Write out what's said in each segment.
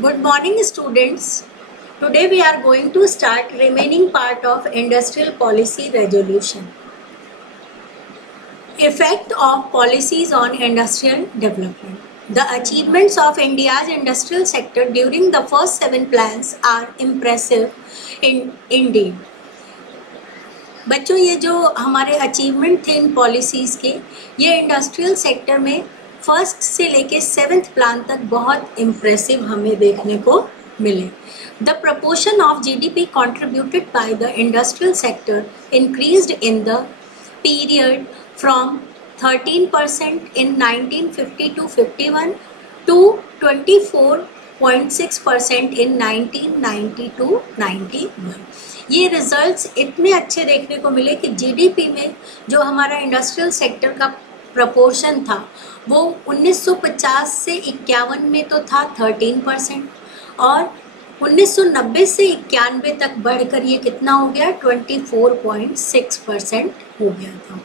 Good morning, students. Today we are going to start remaining part of industrial policy resolution. Effect of policies on industrial development. The achievements of India's industrial sector during the first 7 plans are impressive indeed. बच्चों, ये जो हमारे achievement थे इन policies के, ये industrial sector में first से लेके 7th प्लान तक बहुत इम्प्रेसिव हमें देखने को मिले. The proportion of GDP contributed by the industrial sector increased in the period from 13% in 1950-51 to 24.6% in 1990-91. ये रिजल्ट्स इतने अच्छे देखने को मिले कि जीडीपी में जो हमारा इंडस्ट्रियल सेक्टर का प्रपोर्शन था वो 1950 से 51 में तो था 13% और 1990 से 91 तक बढ़कर ये कितना हो गया 24.6% हो गया था.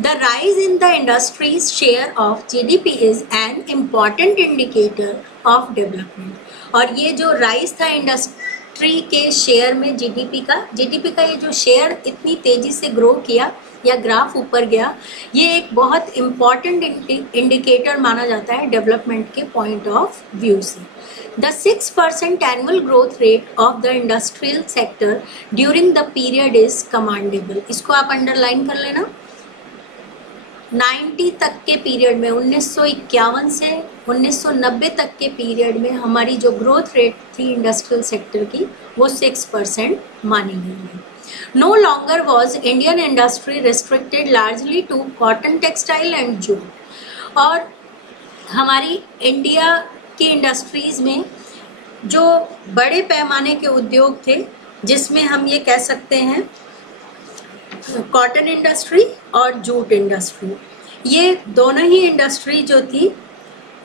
The rise in the industries share of GDP is an important indicator of development. और ये जो राइज था इंडस्ट्री के शेयर में जीडीपी का ये जो शेयर इतनी तेजी से ग्रो किया या ग्राफ ऊपर गया, ये एक बहुत इम्पॉर्टेंट इंडिकेटर माना जाता है डेवलपमेंट के पॉइंट ऑफ व्यू से. The 6% annual growth rate of the industrial sector during the period is commendable. इसको आप अंडरलाइन कर लेना. 90 तक के पीरियड में 1951 से 1990 तक के पीरियड में हमारी जो ग्रोथ रेट थी इंडस्ट्रियल सेक्टर की वो 6% मानी गई है. No longer was Indian industry restricted largely to cotton, textile and jute. और हमारी इंडिया की इंडस्ट्रीज में जो बड़े पैमाने के उद्योग थे जिसमें हम ये कह सकते हैं कॉटन इंडस्ट्री और जूट इंडस्ट्री, ये दोनों ही इंडस्ट्री जो थी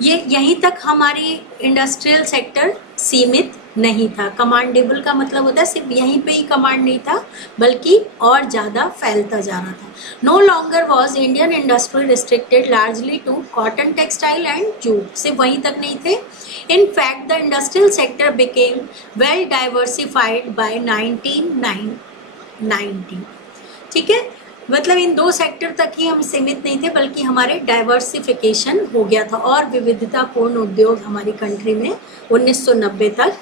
ये यहीं तक हमारी इंडस्ट्रियल सेक्टर सीमित नहीं था. कमांडेबल का मतलब होता है सिर्फ यहीं पे ही कमांड नहीं था बल्कि और ज़्यादा फैलता जा रहा था. No longer was Indian industry restricted largely to cotton, textile and jute. सिर्फ वहीं तक नहीं थे. In fact the industrial sector became well diversified by 1990. ठीक है, मतलब इन दो सेक्टर तक ही हम सीमित नहीं थे बल्कि हमारे डाइवर्सिफिकेशन हो गया था और विविधतापूर्ण उद्योग हमारी कंट्री में 1990 तक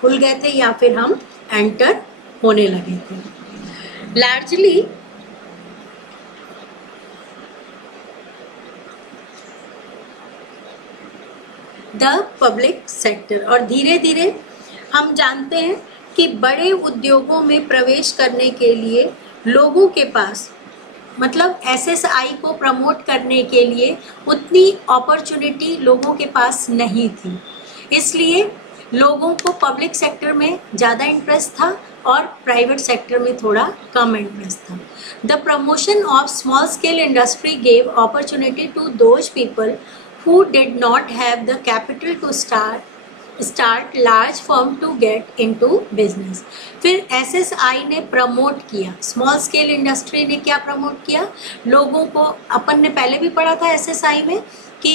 खुल गए थे या फिर हम एंटर होने लगे थे. Largely the public sector. और धीरे धीरे हम जानते हैं कि बड़े उद्योगों में प्रवेश करने के लिए लोगों के पास मतलब एसएसआई को प्रमोट करने के लिए उतनी अपॉर्चुनिटी लोगों के पास नहीं थी. इसलिए लोगों को पब्लिक सेक्टर में ज़्यादा इंटरेस्ट था और प्राइवेट सेक्टर में थोड़ा कम इंटरेस्ट था. The promotion of small scale industry gave opportunity to those people who did not have the capital to start large firm to get into business. फिर SSI ने प्रमोट किया, small scale industry ने क्या promote किया, लोगों को, अपन ने पहले भी पढ़ा था SSI में कि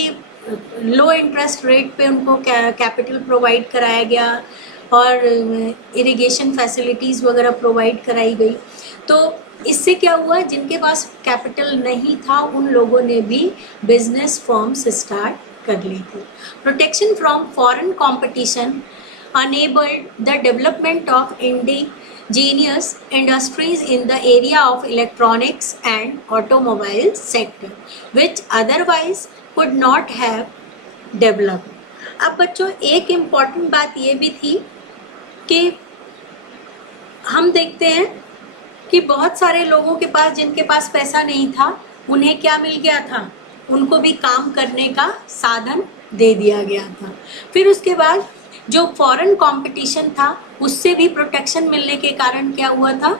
लो इंटरेस्ट रेट पे उनको कैपिटल प्रोवाइड कराया गया और इरिगेशन फैसिलिटीज़ वगैरह प्रोवाइड कराई गई. तो इससे क्या हुआ, जिनके पास कैपिटल नहीं था उन लोगों ने भी बिजनेस फर्म्स स्टार्ट कर ली थी. Protection from foreign competition enabled the development of indigenous industries in the area of electronics and automobile sector which otherwise could not have developed. अब बच्चों एक इम्पॉर्टेंट बात ये भी थी कि हम देखते हैं कि बहुत सारे लोगों के पास जिनके पास पैसा नहीं था उन्हें क्या मिल गया था, उनको भी काम करने का साधन दे दिया गया था. फिर उसके बाद जो फॉरेन कंपटीशन था उससे भी प्रोटेक्शन मिलने के कारण क्या हुआ था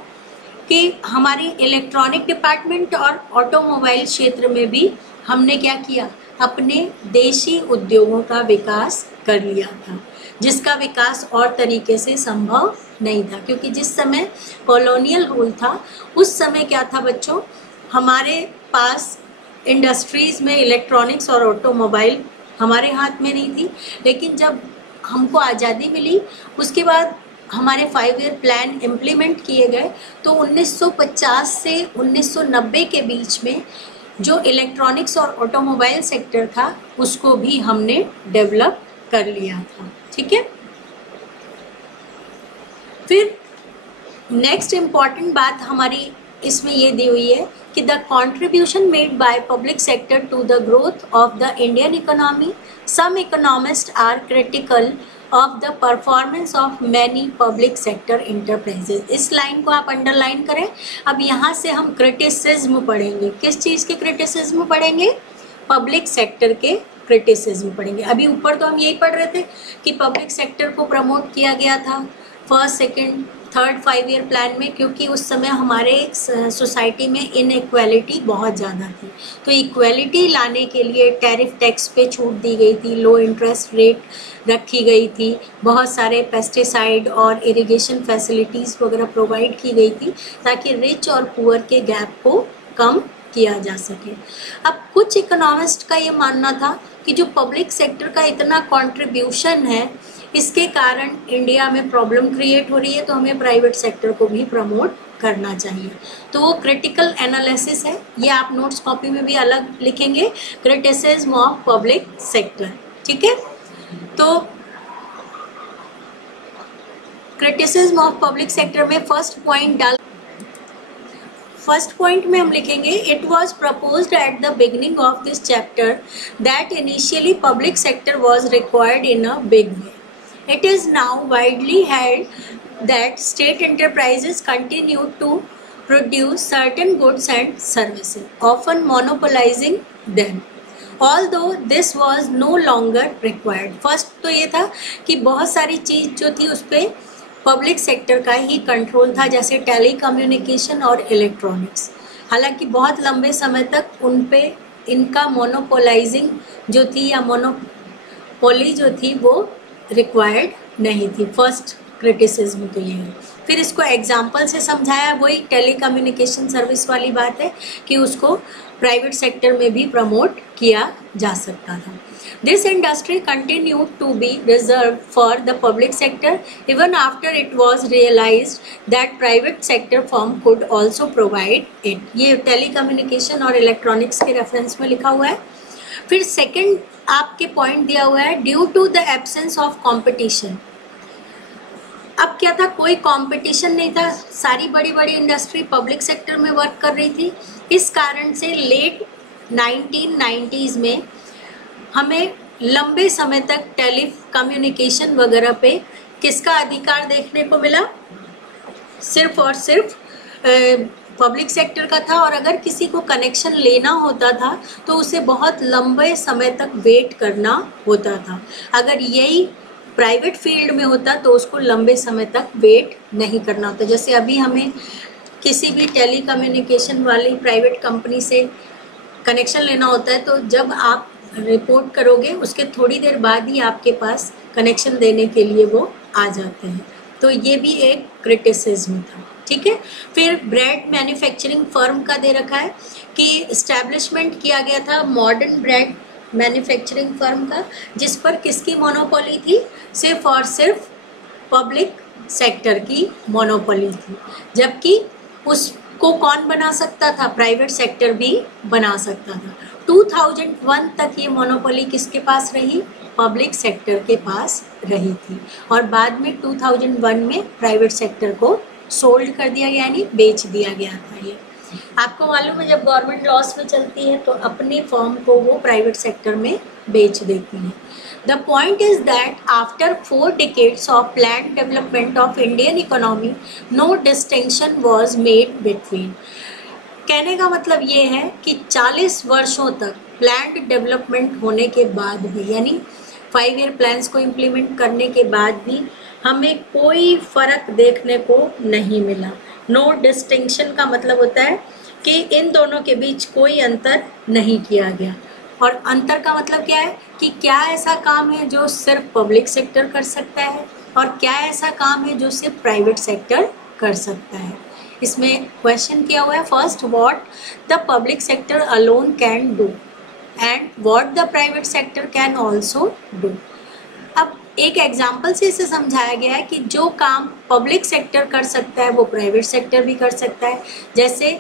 कि हमारी इलेक्ट्रॉनिक डिपार्टमेंट और ऑटोमोबाइल क्षेत्र में भी हमने क्या किया, अपने देशी उद्योगों का विकास कर लिया था जिसका विकास और तरीके से संभव नहीं था. क्योंकि जिस समय कॉलोनियल रूल था उस समय क्या था बच्चों, हमारे पास इंडस्ट्रीज़ में इलेक्ट्रॉनिक्स और ऑटोमोबाइल हमारे हाथ में नहीं थी. लेकिन जब हमको आज़ादी मिली, उसके बाद हमारे 5 ईयर प्लान इम्प्लीमेंट किए गए, तो 1950 से 1990 के बीच में जो इलेक्ट्रॉनिक्स और ऑटोमोबाइल सेक्टर था उसको भी हमने डेवलप कर लिया था। ठीक है, फिर नेक्स्ट इम्पॉर्टेंट बात हमारी इसमें ये दी हुई है कि the contribution made by public sector to the growth of the Indian economy, some economist are critical of the performance of many public sector enterprises. इस लाइन को आप अंडरलाइन करें। अब यहाँ से हम क्रिटिसिज्म पढ़ेंगे। किस चीज़ के क्रिटिसिज्म पढ़ेंगे? पब्लिक सेक्टर के क्रिटिसिज्म पढ़ेंगे। अभी ऊपर तो हम यही पढ़ रहे थे कि पब्लिक सेक्टर को प्रमोट किया गया था first, second, third 5 year plan में, क्योंकि उस समय हमारे सोसाइटी में इनइक्वालिटी बहुत ज़्यादा थी। तो इक्वालिटी लाने के लिए टैरिफ टैक्स पे छूट दी गई थी, लो इंटरेस्ट रेट रखी गई थी, बहुत सारे पेस्टिसाइड और इरिगेशन फैसिलिटीज़ वगैरह प्रोवाइड की गई थी ताकि रिच और पुअर के गैप को कम किया जा सके। अब कुछ इकोनॉमिस्ट का ये मानना था कि जो पब्लिक सेक्टर का इतना कंट्रीब्यूशन है, इसके कारण इंडिया में प्रॉब्लम क्रिएट हो रही है, तो हमें प्राइवेट सेक्टर को भी प्रमोट करना चाहिए। तो वो क्रिटिकल एनालिसिस है, ये आप नोट्स कॉपी में भी अलग लिखेंगे, क्रिटिसिज्म ऑफ पब्लिक सेक्टर। ठीक है, तो क्रिटिसिज्म ऑफ पब्लिक सेक्टर में फर्स्ट पॉइंट में हम लिखेंगे, it was proposed at the beginning of this chapter that initially public sector was required in a big way. It is now widely held that state enterprises continue to produce certain goods and services, often monopolizing them, although this was no longer required. First तो ये था कि बहुत सारी चीज़ जो थी उस पर पब्लिक सेक्टर का ही कंट्रोल था, जैसे टेली कम्युनिकेशन और इलेक्ट्रॉनिक्स। हालांकि बहुत लंबे समय तक उन पे इनका मोनोपोलाइजिंग जो थी या मोनोपोली जो थी वो रिक्वायर्ड नहीं थी। फर्स्ट क्रिटिसिज्म तो ये है। फिर इसको एग्जाम्पल से समझाया, वही टेली कम्युनिकेशन सर्विस वाली बात है कि उसको प्राइवेट सेक्टर में भी प्रमोट किया जा सकता था। This industry continued to be reserve for the public sector even after it was realised that private sector firm could also provide it. ये टेली कम्युनिकेशन और इलेक्ट्रॉनिक्स के रेफरेंस में लिखा हुआ है। फिर सेकेंड आपके पॉइंट दिया हुआ है, due to the absence of competition. अब क्या था, कोई कंपटीशन नहीं था, सारी बड़ी बड़ी इंडस्ट्री पब्लिक सेक्टर में वर्क कर रही थी। इस कारण से लेट 1990s में हमें लंबे समय तक टेली कम्युनिकेशन वगैरह पे किसका अधिकार देखने को मिला? सिर्फ और सिर्फ पब्लिक सेक्टर का था। और अगर किसी को कनेक्शन लेना होता था तो उसे बहुत लंबे समय तक वेट करना होता था। अगर यही प्राइवेट फील्ड में होता तो उसको लंबे समय तक वेट नहीं करना होता। जैसे अभी हमें किसी भी टेली कम्युनिकेशन वाली प्राइवेट कंपनी से कनेक्शन लेना होता है तो जब आप रिपोर्ट करोगे उसके थोड़ी देर बाद ही आपके पास कनेक्शन देने के लिए वो आ जाते हैं। तो ये भी एक क्रिटिसिज्म था। ठीक है, फिर ब्रेड मैन्युफैक्चरिंग फर्म का दे रखा है कि इस्टेब्लिशमेंट किया गया था मॉडर्न ब्रेड मैन्युफैक्चरिंग फर्म का, जिस पर किसकी मोनोपोली थी? सिर्फ और सिर्फ पब्लिक सेक्टर की मोनोपोली थी, जबकि उसको कौन बना सकता था? प्राइवेट सेक्टर भी बना सकता था। 2001 तक ये मोनोपोली किसके पास रही? पब्लिक सेक्टर के पास रही थी, और बाद में 2001 में प्राइवेट सेक्टर को सोल्ड कर दिया गया, यानी बेच दिया गया था। ये आपको मालूम है, जब गवर्नमेंट लॉस में चलती है तो अपने फर्म को वो प्राइवेट सेक्टर में बेच देती है। The point is that after 4 decades of planned development of Indian economy, no distinction was made between. कहने का मतलब ये है कि 40 वर्षों तक प्लान्ड डेवलपमेंट होने के बाद भी, यानी 5 ईयर प्लान्स को इम्प्लीमेंट करने के बाद भी हमें कोई फ़र्क देखने को नहीं मिला। नो डिस्टिंक्शन का मतलब होता है कि इन दोनों के बीच कोई अंतर नहीं किया गया। और अंतर का मतलब क्या है कि क्या ऐसा काम है जो सिर्फ पब्लिक सेक्टर कर सकता है और क्या ऐसा काम है जो सिर्फ प्राइवेट सेक्टर कर सकता है। इसमें क्वेश्चन किया हुआ है, first what the public sector alone can do and what the private sector can also do. अब एक एग्जाम्पल से इसे समझाया गया है कि जो काम पब्लिक सेक्टर कर सकता है वो प्राइवेट सेक्टर भी कर सकता है। जैसे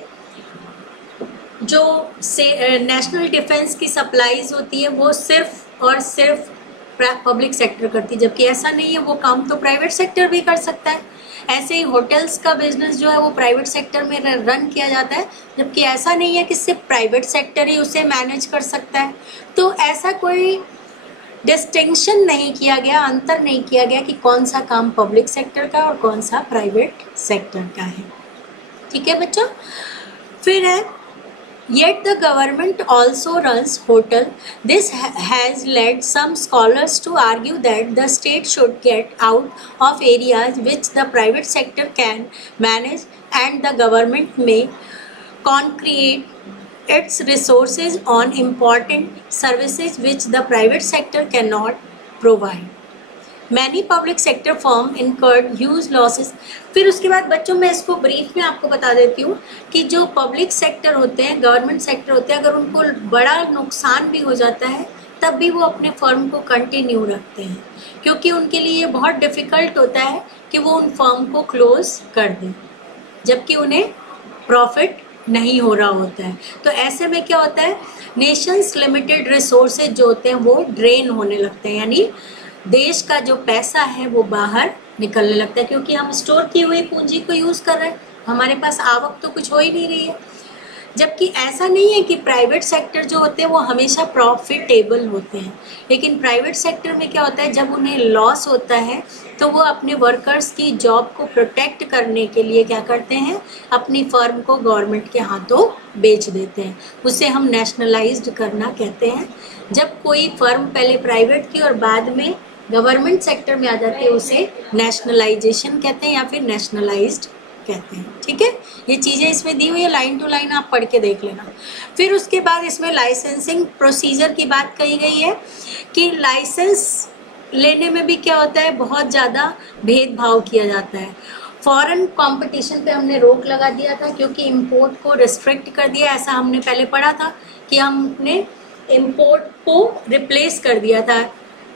जो नेशनल डिफेंस की सप्लाईज होती है वो सिर्फ और सिर्फ पब्लिक सेक्टर करती है, जबकि ऐसा नहीं है, वो काम तो प्राइवेट सेक्टर भी कर सकता है। ऐसे ही होटल्स का बिजनेस जो है वो प्राइवेट सेक्टर में रन किया जाता है, जबकि ऐसा नहीं है कि सिर्फ प्राइवेट सेक्टर ही उसे मैनेज कर सकता है। तो ऐसा कोई डिस्टिंक्शन नहीं किया गया, अंतर नहीं किया गया कि कौन सा काम पब्लिक सेक्टर का और कौन सा प्राइवेट सेक्टर का है। ठीक है बच्चों। फिर है Yet the government also runs hotel. This has led some scholars to argue that the state should get out of areas which the private sector can manage, and the government may concentrate its resources on important services which the private sector cannot provide. Many public sector firm incurred huge losses. फिर उसके बाद बच्चों मैं इसको brief में आपको बता देती हूँ कि जो पब्लिक सेक्टर होते हैं, गवर्नमेंट सेक्टर होते हैं, अगर उनको बड़ा नुकसान भी हो जाता है तब भी वो अपने फर्म को कंटिन्यू रखते हैं, क्योंकि उनके लिए ये बहुत डिफ़िकल्ट होता है कि वो उन फर्म को क्लोज कर दें जबकि उन्हें प्रॉफिट नहीं हो रहा होता है। तो ऐसे में क्या होता है, नेशंस लिमिटेड रिसोर्सेज जो होते हैं वो ड्रेन होने लगते हैं, यानी देश का जो पैसा है वो बाहर निकलने लगता है, क्योंकि हम स्टोर की हुई पूंजी को यूज़ कर रहे हैं, हमारे पास आवक तो कुछ हो ही नहीं रही है। जबकि ऐसा नहीं है कि प्राइवेट सेक्टर जो होते हैं वो हमेशा प्रॉफिटेबल होते हैं, लेकिन प्राइवेट सेक्टर में क्या होता है, जब उन्हें लॉस होता है तो वो अपने वर्कर्स की जॉब को प्रोटेक्ट करने के लिए क्या करते हैं, अपनी फर्म को गवर्नमेंट के हाथों बेच देते हैं। उसे हम नेशनलाइज्ड करना कहते हैं। जब कोई फर्म पहले प्राइवेट की और बाद में गवर्नमेंट सेक्टर में आ जाती है उसे नेशनलाइजेशन कहते हैं या फिर नेशनलाइज्ड कहते हैं। ठीक है, ये चीज़ें इसमें दी हुई है, लाइन टू लाइन आप पढ़ के देख लेना। फिर उसके बाद इसमें लाइसेंसिंग प्रोसीजर की बात कही गई है कि लाइसेंस लेने में भी क्या होता है, बहुत ज़्यादा भेदभाव किया जाता है। फॉरेन कंपटीशन पे हमने रोक लगा दिया था क्योंकि इंपोर्ट को रिस्ट्रिक्ट कर दिया, ऐसा हमने पहले पढ़ा था कि हमने इंपोर्ट को रिप्लेस कर दिया था,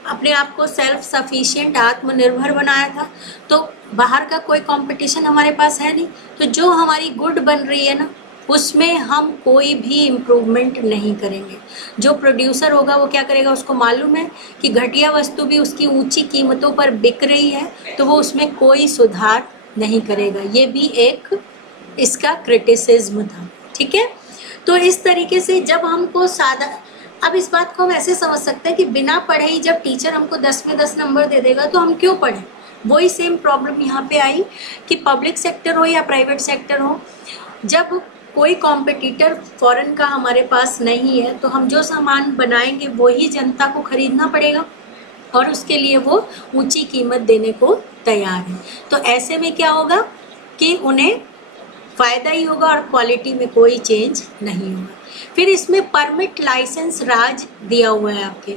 अपने आप को सेल्फ सफिशिएंट आत्मनिर्भर बनाया था। तो बाहर का कोई कंपटीशन हमारे पास है नहीं, तो जो हमारी गुड बन रही है ना उसमें हम कोई भी इम्प्रूवमेंट नहीं करेंगे। जो प्रोड्यूसर होगा वो क्या करेगा, उसको मालूम है कि घटिया वस्तु भी उसकी ऊंची कीमतों पर बिक रही है, तो वो उसमें कोई सुधार नहीं करेगा। ये भी एक इसका क्रिटिसिज्म था। ठीक है, तो इस तरीके से जब हमको सादा, अब इस बात को हम ऐसे समझ सकते हैं कि बिना पढ़े ही जब टीचर हमको 10 में 10 नंबर दे देगा तो हम क्यों पढ़ें। वही सेम प्रॉब्लम यहाँ पे आई कि पब्लिक सेक्टर हो या प्राइवेट सेक्टर हो, जब कोई कॉम्पिटिटर फॉरेन का हमारे पास नहीं है तो हम जो सामान बनाएंगे वही जनता को खरीदना पड़ेगा और उसके लिए वो ऊंची कीमत देने को तैयार है। तो ऐसे में क्या होगा कि उन्हें फ़ायदा ही होगा और क्वालिटी में कोई चेंज नहीं होगा। फिर इसमें परमिट लाइसेंस राज दिया हुआ है आपके।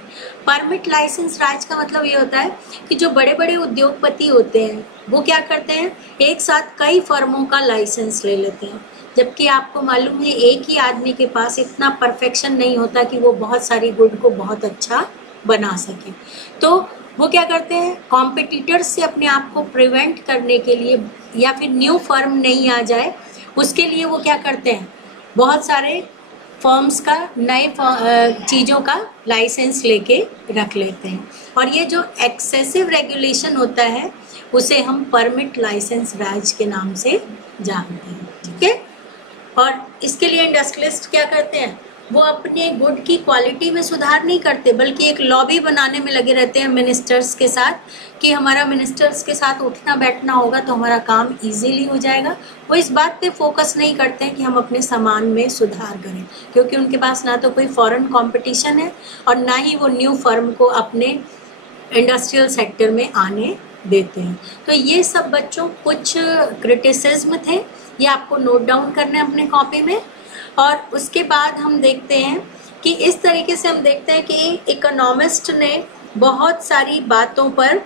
परमिट लाइसेंस राज का मतलब ये होता है कि जो बड़े बड़े उद्योगपति होते हैं वो क्या करते हैं, एक साथ कई फर्मों का लाइसेंस ले लेते हैं, जबकि आपको मालूम है एक ही आदमी के पास इतना परफेक्शन नहीं होता कि वो बहुत सारी गुड को बहुत अच्छा बना सके। तो वो क्या करते हैं, कॉम्पिटिटर्स से अपने आप को प्रिवेंट करने के लिए या फिर न्यू फर्म नहीं आ जाए उसके लिए वो क्या करते हैं, बहुत सारे फर्म्स का नए चीज़ों का लाइसेंस लेके रख लेते हैं। और ये जो एक्सेसिव रेगुलेशन होता है उसे हम परमिट लाइसेंस राज के नाम से जानते हैं। ठीक है, और इसके लिए इंडस्ट्रियलिस्ट क्या करते हैं, वो अपने गुड की क्वालिटी में सुधार नहीं करते बल्कि एक लॉबी बनाने में लगे रहते हैं मिनिस्टर्स के साथ कि हमारा मिनिस्टर्स के साथ उठना बैठना होगा तो हमारा काम इजीली हो जाएगा। वो इस बात पे फोकस नहीं करते हैं कि हम अपने सामान में सुधार करें, क्योंकि उनके पास ना तो कोई फॉरेन कंपटीशन है और ना ही वो न्यू फर्म को अपने इंडस्ट्रियल सेक्टर में आने देते हैं। तो ये सब बच्चों कुछ क्रिटिसिज्म थे, ये आपको नोट डाउन करना है अपने कॉपी में। और उसके बाद हम देखते हैं कि इस तरीके से हम देखते हैं कि इकोनॉमिस्ट ने बहुत सारी बातों पर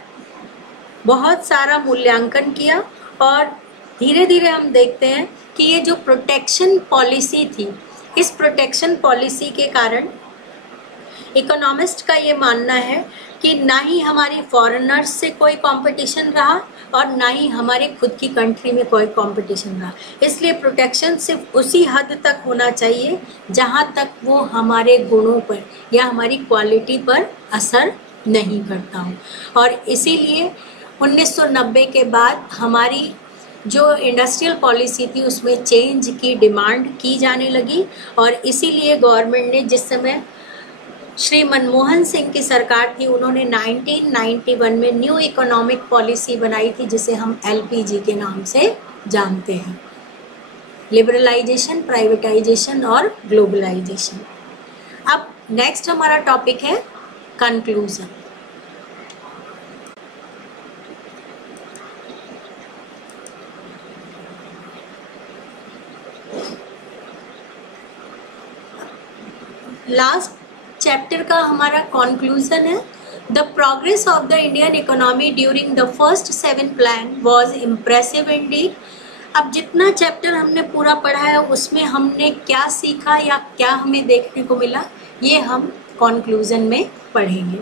बहुत सारा मूल्यांकन किया और धीरे धीरे हम देखते हैं कि ये जो प्रोटेक्शन पॉलिसी थी, इस प्रोटेक्शन पॉलिसी के कारण इकोनॉमिस्ट का ये मानना है कि ना ही हमारी फॉरेनर्स से कोई कंपटीशन रहा और ना ही हमारे खुद की कंट्री में कोई कंपटीशन रहा। इसलिए प्रोटेक्शन सिर्फ उसी हद तक होना चाहिए जहां तक वो हमारे गुणों पर या हमारी क्वालिटी पर असर नहीं करता हो। और इसीलिए 1990 के बाद हमारी जो इंडस्ट्रियल पॉलिसी थी उसमें चेंज की डिमांड की जाने लगी, और इसीलिए गवर्नमेंट ने, जिस समय श्री मनमोहन सिंह की सरकार थी, उन्होंने 1991 में न्यू इकोनॉमिक पॉलिसी बनाई थी जिसे हम एलपीजी के नाम से जानते हैं, लिबरलाइजेशन, प्राइवेटाइजेशन और ग्लोबलाइजेशन। अब नेक्स्ट हमारा टॉपिक है कंक्लूजन। लास्ट चैप्टर का हमारा कंक्लूजन है, the progress of the Indian economy during the first 7 plan was impressive Indeed. अब जितना चैप्टर हमने पूरा पढ़ा है उसमें हमने क्या सीखा या क्या हमें देखने को मिला, ये हम कंक्लूजन में पढ़ेंगे।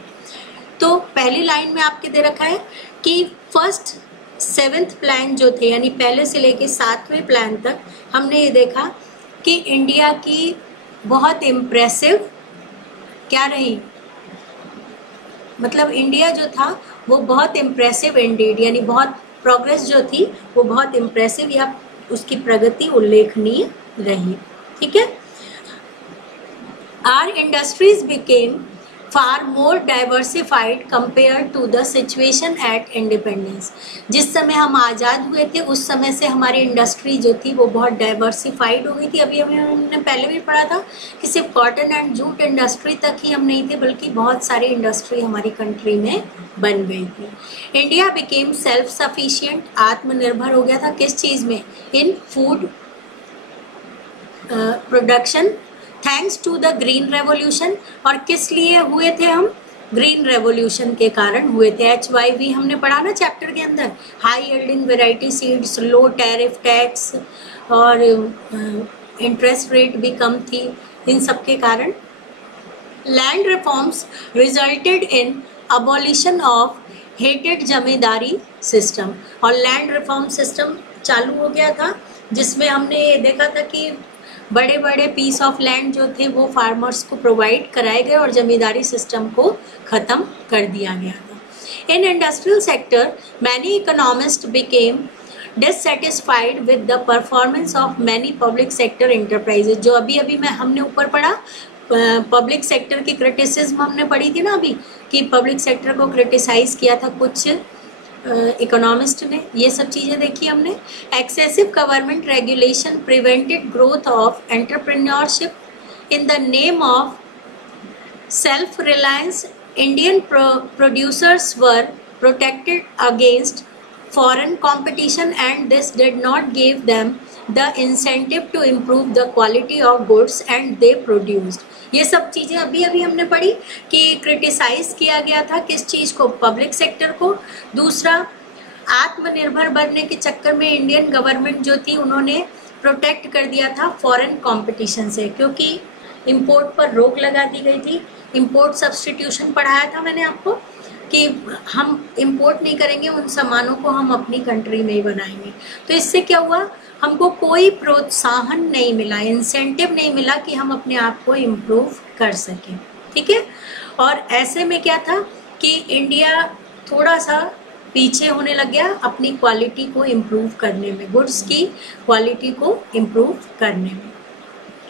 तो पहली लाइन में आपके दे रखा है कि फर्स्ट 7th प्लान जो थे, यानी पहले से लेके 7वें प्लान तक, हमने ये देखा कि इंडिया की बहुत इम्प्रेसिव क्या रही, मतलब इंडिया जो था वो बहुत इम्प्रेसिव इंडीड, यानी बहुत प्रोग्रेस जो थी वो बहुत इम्प्रेसिव या उसकी प्रगति उल्लेखनीय रही। ठीक है। Our industries became far more diversified compared to the situation at independence। जिस समय हम आज़ाद हुए थे उस समय से हमारी इंडस्ट्री जो थी वो बहुत डाइवर्सिफाइड हो गई थी। अभी हमने पहले भी पढ़ा था कि सिर्फ कॉटन एंड जूट इंडस्ट्री तक ही हम नहीं थे, बल्कि बहुत सारी इंडस्ट्री हमारी कंट्री में बन गई थी। इंडिया बिकेम सेल्फ सफिशिएंट, आत्मनिर्भर हो गया था किस चीज़ में, in food production, thanks to the green revolution. और किस लिए हुए थे हम, ग्रीन रेवोल्यूशन के कारण हुए थे। HYV हमने पढ़ा ना चैप्टर के अंदर, हाई यील्डिंग वेराइटी सीड्स, लो टैरिफ टैक्स और इंटरेस्ट रेट भी कम थी, इन सब के कारण। Land reforms resulted in abolition of hated zamindari system, और लैंड रिफॉर्म सिस्टम चालू हो गया था जिसमें हमने ये देखा था कि बड़े बड़े पीस ऑफ लैंड जो थे वो फार्मर्स को प्रोवाइड कराए गए और जमींदारी सिस्टम को ख़त्म कर दिया गया था। In industrial sector many economist became dissatisfied with the performance of many public sector enterprises. जो अभी अभी हमने ऊपर पढ़ा, पब्लिक सेक्टर की क्रिटिसिज्म हमने पढ़ी थी ना अभी, कि पब्लिक सेक्टर को क्रिटिसाइज किया था कुछ इकोनॉमिस्ट ने, ये सब चीज़ें देखी हमने। Excessive government regulation prevented growth of entrepreneurship in the name of self reliance. Indian producers were protected against foreign competition and this did not give them the incentive to improve the quality of goods and they produced. ये सब चीज़ें अभी अभी हमने पढ़ी कि criticise किया गया था किस चीज़ को, पब्लिक सेक्टर को। दूसरा, आत्मनिर्भर बनने के चक्कर में इंडियन गवर्नमेंट जो थी उन्होंने प्रोटेक्ट कर दिया था फॉरेन कंपटीशन से, क्योंकि इंपोर्ट पर रोक लगा दी गई थी। इंपोर्ट सब्स्टिट्यूशन पढ़ाया था मैंने आपको कि हम इंपोर्ट नहीं करेंगे, उन सामानों को हम अपनी कंट्री में ही बनाएंगे। तो इससे क्या हुआ, हमको कोई प्रोत्साहन नहीं मिला, इंसेंटिव नहीं मिला कि हम अपने आप को इम्प्रूव कर सकें। ठीक है। और ऐसे में क्या था कि इंडिया थोड़ा सा पीछे होने लग गया अपनी क्वालिटी को इम्प्रूव करने में, गुड्स की क्वालिटी को इम्प्रूव करने में।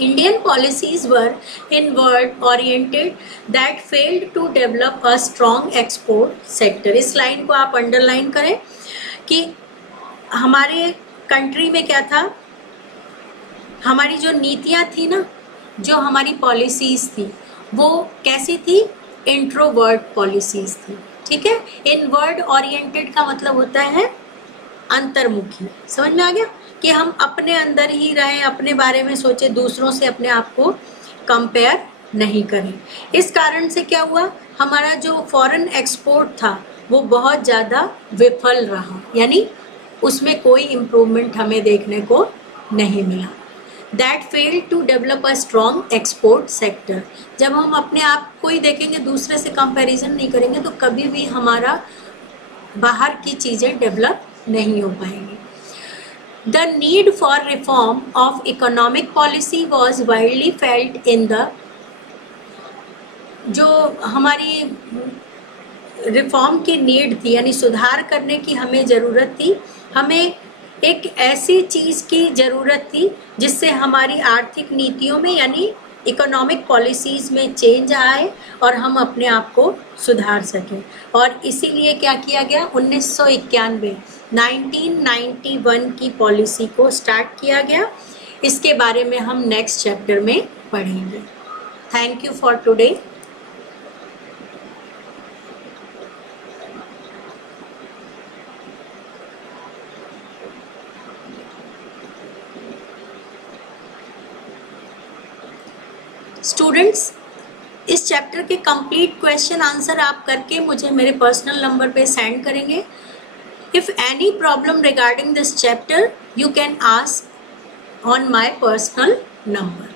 Indian policies were inward oriented that failed to develop a strong export sector। इस लाइन को आप अंडरलाइन करें कि हमारे कंट्री में क्या था, हमारी जो नीतियाँ थी ना, जो हमारी पॉलिसीज़ थी वो कैसी थी, इंट्रोवर्ट पॉलिसीज़ थी। ठीक है। इनवर्ड ओरिएंटेड का मतलब होता है अंतर्मुखी। समझ में आ गया कि हम अपने अंदर ही रहें, अपने बारे में सोचें, दूसरों से अपने आप को कंपेयर नहीं करें। इस कारण से क्या हुआ, हमारा जो फॉरेन एक्सपोर्ट था वो बहुत ज़्यादा विफल रहा, यानी उसमें कोई इम्प्रूवमेंट हमें देखने को नहीं मिला। That fail to develop a strong export sector. जब हम अपने आप को ही देखेंगे, दूसरे से कंपैरिजन नहीं करेंगे, तो कभी भी हमारा बाहर की चीज़ें डेवलप नहीं हो पाएंगी। The need for reform of economic policy was widely felt in the, जो हमारी रिफॉर्म की नीड थी, यानी सुधार करने की हमें ज़रूरत थी। हमें एक ऐसी चीज़ की ज़रूरत थी जिससे हमारी आर्थिक नीतियों में, यानी इकोनॉमिक पॉलिसीज़ में चेंज आए और हम अपने आप को सुधार सकें। और इसीलिए क्या किया गया, 1991 की पॉलिसी को स्टार्ट किया गया। इसके बारे में हम नेक्स्ट चैप्टर में पढ़ेंगे। Thank you for today. Students, इस चैप्टर के कंप्लीट क्वेश्चन आंसर आप करके मुझे मेरे पर्सनल नंबर पे सेंड करेंगे। If any problem regarding this chapter, you can ask on my personal number.